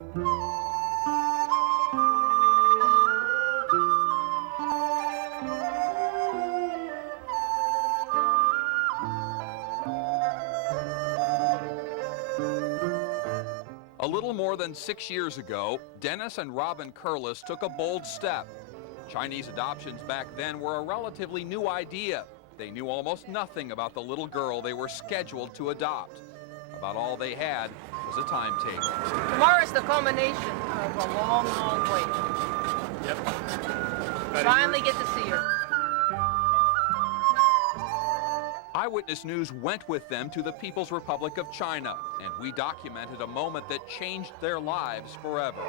A little more than 6 years ago, Dennis and Robin Curlis took a bold step. Chinese adoptions back then were a relatively new idea. They knew almost nothing about the little girl they were scheduled to adopt. About all they had was a timetable. Tomorrow is the culmination of a long, long wait. Yep. Finally get to see her. Eyewitness News went with them to the People's Republic of China, and we documented a moment that changed their lives forever.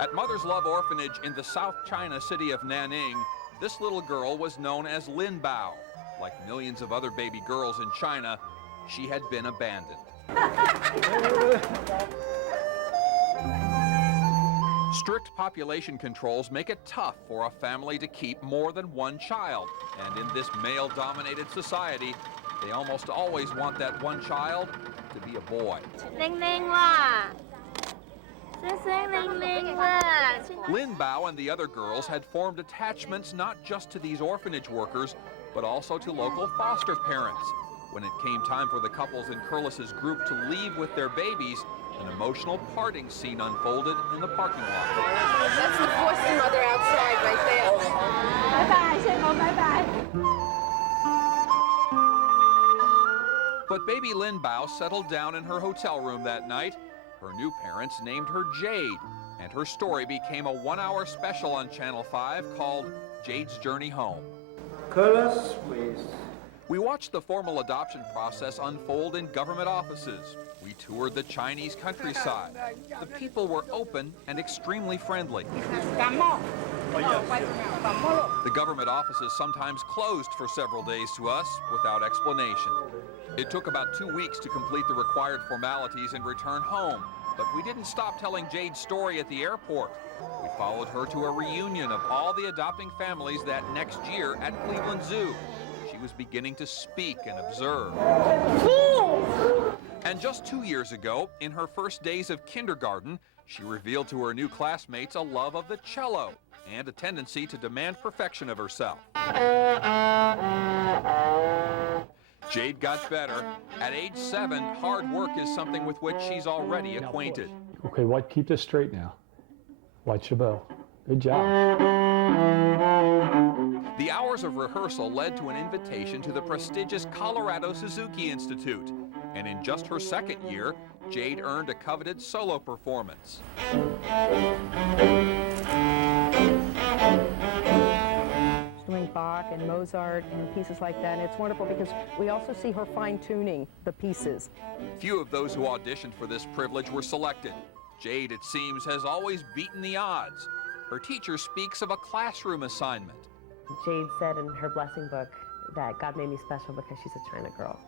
At Mother's Love Orphanage in the South China city of Nanning, this little girl was known as Lin Bao. Like millions of other baby girls in China, she had been abandoned. Strict population controls make it tough for a family to keep more than one child. And in this male-dominated society, they almost always want that one child to be a boy. Lin Bao and the other girls had formed attachments not just to these orphanage workers, but also to local foster parents. When it came time for the couples in Curlis's group to leave with their babies, an emotional parting scene unfolded in the parking lot. That's the foster mother outside right there. Bye-bye, say bye-bye. But baby Lin Bao settled down in her hotel room that night. Her new parents named her Jade, and her story became a one-hour special on Channel 5 called Jade's Journey Home. Curlis, please. We watched the formal adoption process unfold in government offices. We toured the Chinese countryside. The people were open and extremely friendly. The government offices sometimes closed for several days to us without explanation. It took about 2 weeks to complete the required formalities and return home, but we didn't stop telling Jade's story at the airport. We followed her to a reunion of all the adopting families that next year at Cleveland Zoo. She was beginning to speak and observe. And just 2 years ago, in her first days of kindergarten, she revealed to her new classmates a love of the cello and a tendency to demand perfection of herself. Jade got better. At age 7, hard work is something with which she's already acquainted. Okay, keep this straight now. Watch your bow. Good job. The hours of rehearsal led to an invitation to the prestigious Colorado Suzuki Institute. And in just her second year, Jade earned a coveted solo performance. Doing Bach and Mozart and pieces like that. And it's wonderful because we also see her fine-tuning the pieces. Few of those who auditioned for this privilege were selected. Jade, it seems, has always beaten the odds. Her teacher speaks of a classroom assignment. Jade said in her blessing book that God made me special because she's a China girl.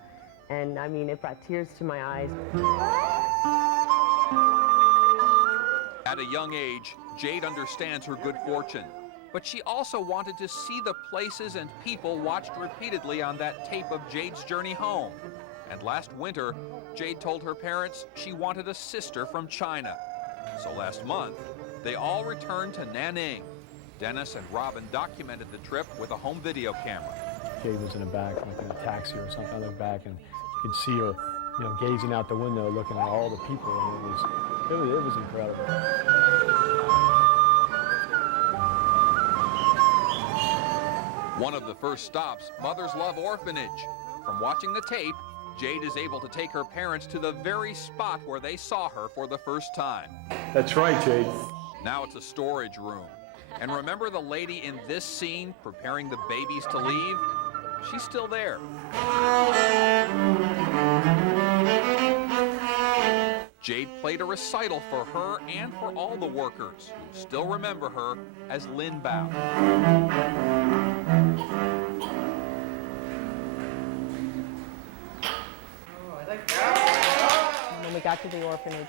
And I mean, it brought tears to my eyes. At a young age, Jade understands her good fortune. But she also wanted to see the places and people watched repeatedly on that tape of Jade's journey home. And last winter, Jade told her parents she wanted a sister from China. So last month, they all returned to Nanning. Dennis and Robin documented the trip with a home video camera. Jade was in the back, like in a taxi or something. I looked back and you could see her, gazing out the window, looking at all the people, and it was incredible. One of the first stops, Mother's Love Orphanage. From watching the tape, Jade is able to take her parents to the very spot where they saw her for the first time. That's right, Jade. Now it's a storage room. And remember the lady in this scene preparing the babies to leave? She's still there. Jade played a recital for her and for all the workers who still remember her as Lin Bao. When we got to the orphanage,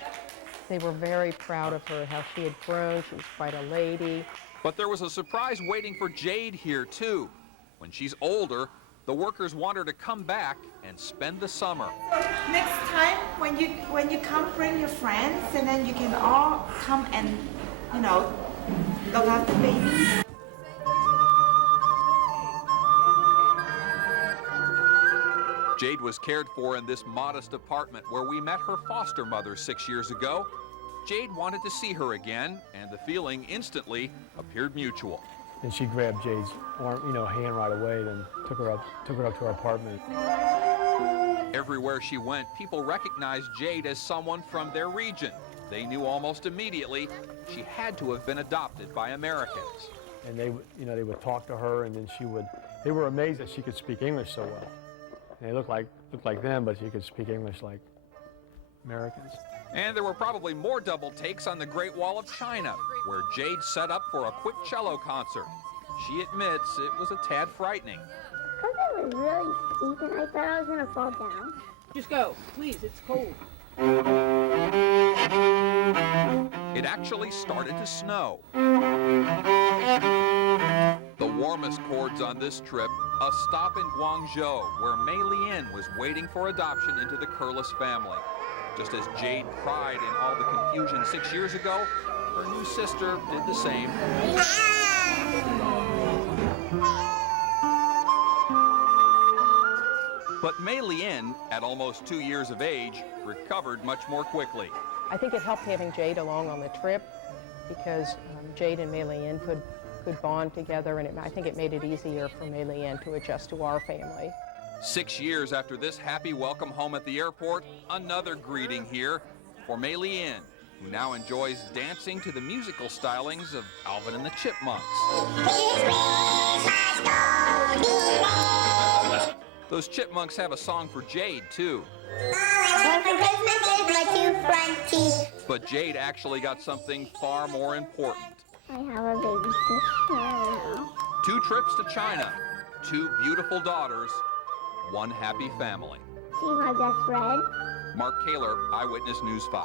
they were very proud of her, how she had grown. She was quite a lady. But there was a surprise waiting for Jade here, too. When she's older, the workers want her to come back and spend the summer. Next time, when you come, bring your friends, and then you can all come and, look after babies. Jade was cared for in this modest apartment where we met her foster mother 6 years ago. Jade wanted to see her again, and the feeling instantly appeared mutual. And she grabbed Jade's arm, hand right away, then took her up to her apartment. Everywhere she went, people recognized Jade as someone from their region. They knew almost immediately she had to have been adopted by Americans. And they would talk to her, and then they were amazed that she could speak English so well. And they looked like them, but she could speak English like Americans. And there were probably more double takes on the Great Wall of China, where Jade set up for a quick cello concert. She admits it was a tad frightening. Because it was really steep and I thought I was going to fall down. Just go, please, it's cold. It actually started to snow. The warmest chords on this trip, a stop in Guangzhou, where Mei Lian was waiting for adoption into the Curlis family. Just as Jade cried in all the confusion 6 years ago, her new sister did the same. But Mei Lian, at almost 2 years of age, recovered much more quickly. I think it helped having Jade along on the trip because Jade and Mei Lian could bond together, and I think it made it easier for Mei Lian to adjust to our family. 6 years after this happy welcome home at the airport, another greeting here for Mei Lian, who now enjoys dancing to the musical stylings of Alvin and the Chipmunks. Those chipmunks have a song for Jade, too. But Jade actually got something far more important. I have a baby sister now. 2 trips to China, 2 beautiful daughters, 1 happy family. See my best friend? Mark Kaler, Eyewitness News 5.